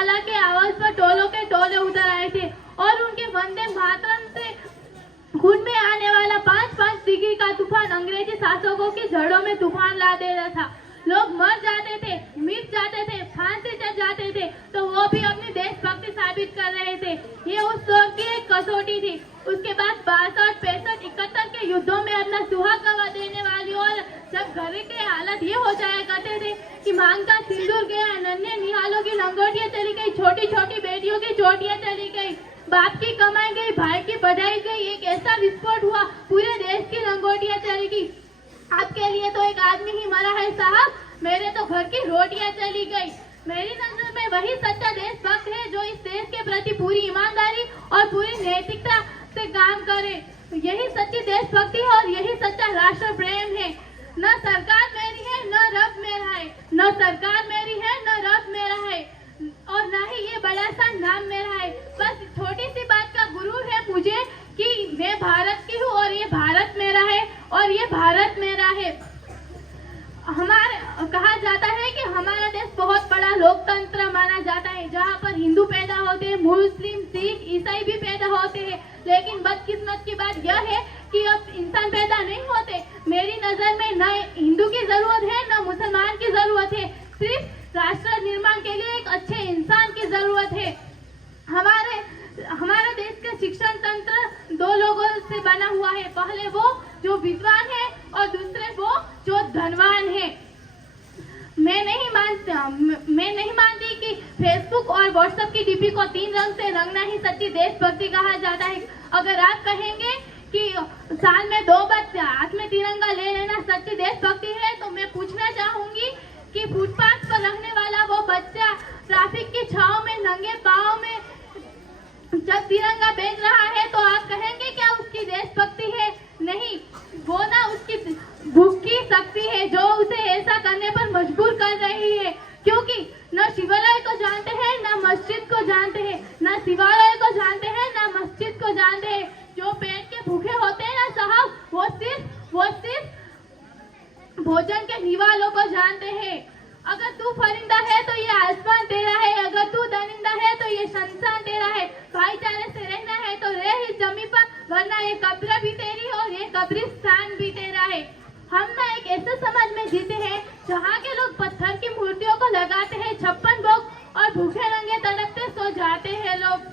लाला के आवाज पर टोलों के टोले उतर आए थे और उनके वंदे मातरम से खून में आने वाला 5-5 डिग्री का तूफान अंग्रेजी शासकों की जड़ों में तूफान ला दे रहा था। लोग मर जाते थे, मिट जाते थे, फांसी चढ़ जाते थे, तो वो भी अपनी देशभक्ति साबित कर रहे थे। ये उस दौर की एक कसौटी थी। उसके बाद 62, 65, 71 के युद्धों में अपना सुहाग गवा देने वाली और जब घर के हालत ये हो जाया करते थे कि मांग का सिंदूर गया, नन्हे निहालों की लंगोटियां चली गई, छोटी छोटी बेटियों की चोटियां चली गई, बाप की कमाई गई, भाई की बढ़ाई गई, एक ऐसा विस्फोट हुआ, पूरे देश की लंगोटियां चली गई। आपके लिए तो एक आदमी ही मरा है साहब, मेरे तो घर की रोटियां चली गई। मेरी नजर में वही सच्चा देशभक्त है जो इस देश के प्रति पूरी ईमानदारी और पूरी नैतिकता से काम करे। यही सच्ची देशभक्ति है और यही सच्चा राष्ट्र प्रेम है। न सरकार मेरी है, न रब मेरा है, न सरकार मेरी है, न रब मेरा है, और न ही ये बड़ा सा नाम मेरा है। बस छोटी सी बात का गुरूर है मुझे कि मैं भारत की हूँ और ये भारत मेरा है और ये भारत मेरा है। हमारे कहा जाता है कि हमारा देश बहुत बड़ा लोकतंत्र माना जाता है, जहाँ पर हिंदू पैदा होते हैं, मुस्लिम, सिख, ईसाई भी पैदा होते हैं। लेकिन बदकिस्मत की बात यह है कि अब इंसान पैदा नहीं होते। मेरी नजर में न हिंदू की जरूरत है, न मुसलमान की जरूरत है, सिर्फ राष्ट्र निर्माण के लिए एक अच्छे इंसान की जरूरत है। हमारे देश का शिक्षण तंत्र 2 लोगों से बना हुआ है। पहले वो जो विद्वान है और दूसरे वो जो धनवान है। मैं नहीं मानती कि फेसबुक और व्हाट्सएप की डीपी को 3 रंग से रंगना ही सच्ची देशभक्ति कहा जाता है। अगर आप कहेंगे कि साल में 2 बार हाथ में तिरंगा ले लेना सच्ची देशभक्ति है, तो मैं पूछना चाहूंगी कि फुटपाथ पर रहने वाला वो बच्चा ट्रैफिक की छांव में नंगे पांव में जब तिरंगा बेच रहा है, तो आप कहेंगे क्या उसकी देशभक्ति है? नहीं, वो ना उसकी भूख की शक्ति है जो उसे ऐसा करने पर मजबूर कर रही है। क्योंकि न शिवालय को जानते हैं, न मस्जिद को जानते हैं, न शिवालय को जानते हैं, न मस्जिद को जानते हैं। जो पेट के भूखे होते हैं ना साहब, वो सिर्फ भोजन के निवालों को जानते हैं। अगर तू फरिंदा है तो ये आसमान तेरा है, अगर तू दरिंदा है तो ये शमशान तेरा है। भाईचारे से रहना है तो रह इस जमीन पर, वरना ये कब्र भी तेरी है और ये कब्रिस्तान भी तेरा है। हम ना एक ऐसे समाज में जीते हैं जहाँ के लोग पत्थर की मूर्तियों को लगाते हैं 56 भोग और भूखे नंगे तड़पते सो जाते हैं लोग।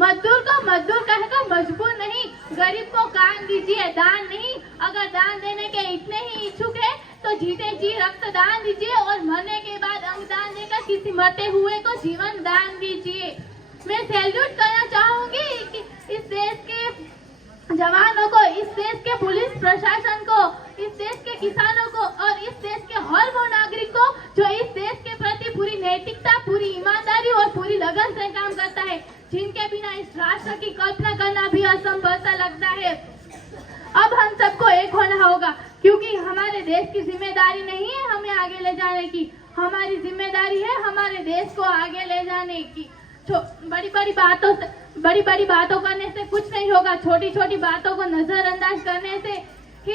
मजदूर को मजदूर कहकर मजबूर नहीं, गरीब को कान दीजिए, दान नहीं। अगर दान देने के इतने ही इच्छुक है तो जीते जी रक्तदान दीजिए और मरने के बाद अंगदान देकर किसी मरते हुए को जीवन दान दीजिए। मैं सैल्यूट करना चाहूंगी कि इस देश के जवानों को, इस देश के पुलिस प्रशासन को, इस देश के किसानों को और इस देश के हर वो नागरिक को जो इस देश के प्रति पूरी नैतिकता, पूरी ईमानदारी और पूरी लगन से काम करता है, जिनके बिना इस राष्ट्र की कल्पना करना भी असंभव सा लगता है। अब हम सबको एक होना होगा, क्योंकि हमारे देश की जिम्मेदारी नहीं है हमें आगे ले जाने की, हमारी जिम्मेदारी है हमारे देश को आगे ले जाने की। बड़ी बड़ी बातों करने से कुछ नहीं होगा, छोटी छोटी बातों को नजरअंदाज करने से ही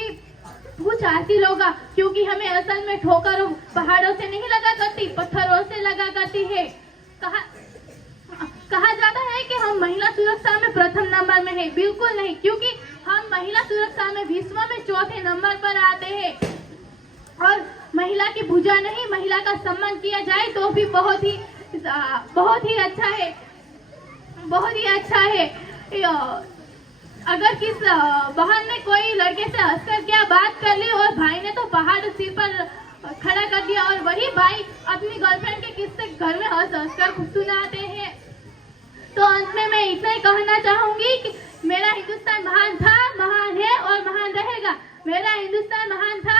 कुछ हासिल होगा। क्योंकि हमें असल में ठोकर पहाड़ों से नहीं लगा करती, पत्थरों से लगा करती है। कहा जाता है कि हम महिला सुरक्षा में प्रथम नंबर में है, बिल्कुल नहीं, क्योंकि हम महिला सुरक्षा में विश्व में 4थे नंबर पर आते हैं। और महिला की भुजा नहीं, महिला का सम्मान किया जाए तो भी बहुत ही अच्छा है, बहुत ही अच्छा है। अगर किस बहन ने कोई लड़के से हंसकर क्या बात कर ली और भाई ने तो पहाड़ सिर पर खड़ा कर दिया और वही भाई अपनी गर्लफ्रेंड के किस्से घर में हंस कर सुनाते हैं। तो अंत में मैं इतना ही कहना चाहूंगी कि मेरा हिंदुस्तान महान था, महान है और महान रहेगा। मेरा हिंदुस्तान महान था,